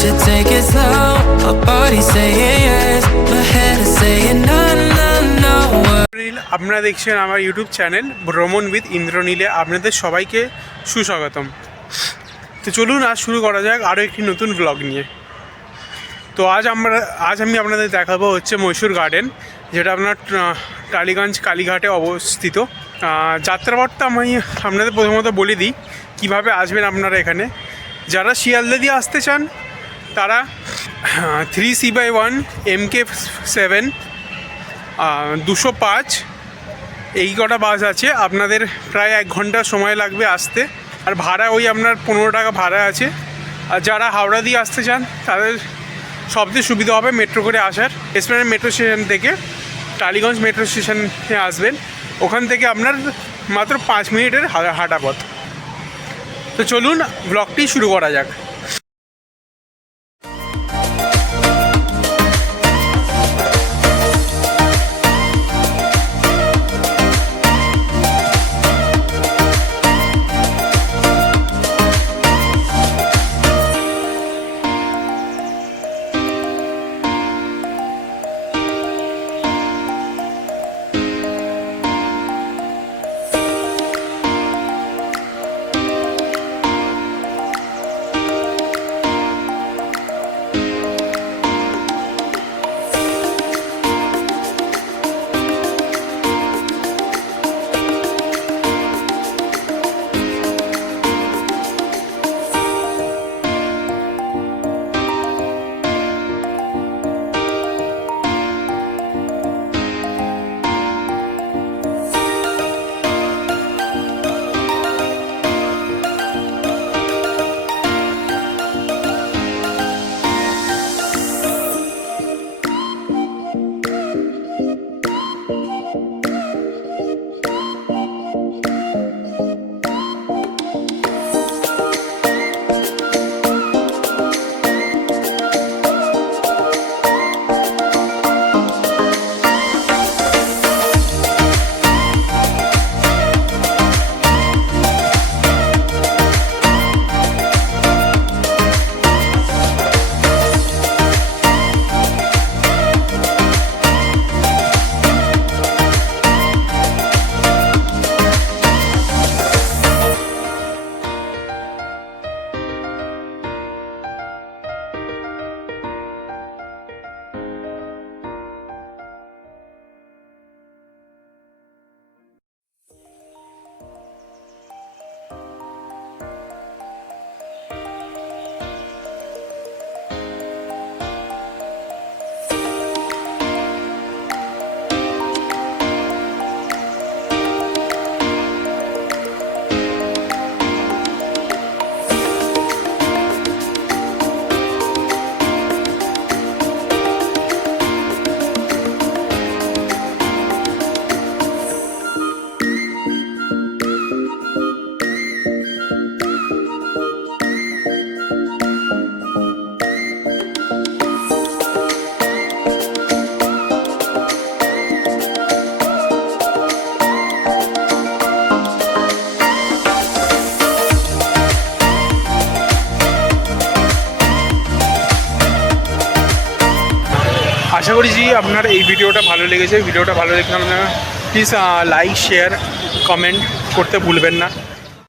Should take it slow. My body saying yes, my head is saying no, no. আপনারা দেখছেন আমার YouTube channel ভ্রমণ with ইন্দ্রনীলে। আপনাদের সবাইকে সুস্বাগতম। তো চলুন আজ শুরু করা যাক আরও একটি নতুন ব্লগ নিয়ে। তো আজ আমরা আজ আমি আপনাদের দেখাবো হচ্ছে মৈশুর গার্ডেন যেটা আপনার টালিগঞ্জ কালীঘাটে অবস্থিত। যাত্রাপথটা আমি আপনাদের প্রথমত বলে দিই কীভাবে আসবেন আপনারা এখানে। যারা শিয়ালদা দিয়ে আসতে চান তারা three C by one M K seven দুশো পাঁচ। এই কটা বাস আছে। আপনাদের প্রায় এক ঘণ্টা সময় লাগবে আসতে। আর ভাড়া ওই আপনার পনেরো টাকা ভাড়া আছে। আর যারা হাওড়া দিয়ে আসতে চান, তাদের সবচেয়ে সুবিধা হবে মেট্রো করে আসার। এসপ্লেনেড মেট্রো স্টেশন থেকে টালিগঞ্জ মেট্রো স্টেশনে আসবেন। ওখান থেকে আপনার মাত্র পাঁচ মিনিটের হাঁটা পথ। তো চলুন, ব্লগটি শুরু করা যাক। আশা করি যে আপনার এই ভিডিওটা ভালো লেগেছে। ভিডিওটা ভালো লেগেছে আপনারা প্লিজ লাইক শেয়ার কমেন্ট করতে ভুলবেন না।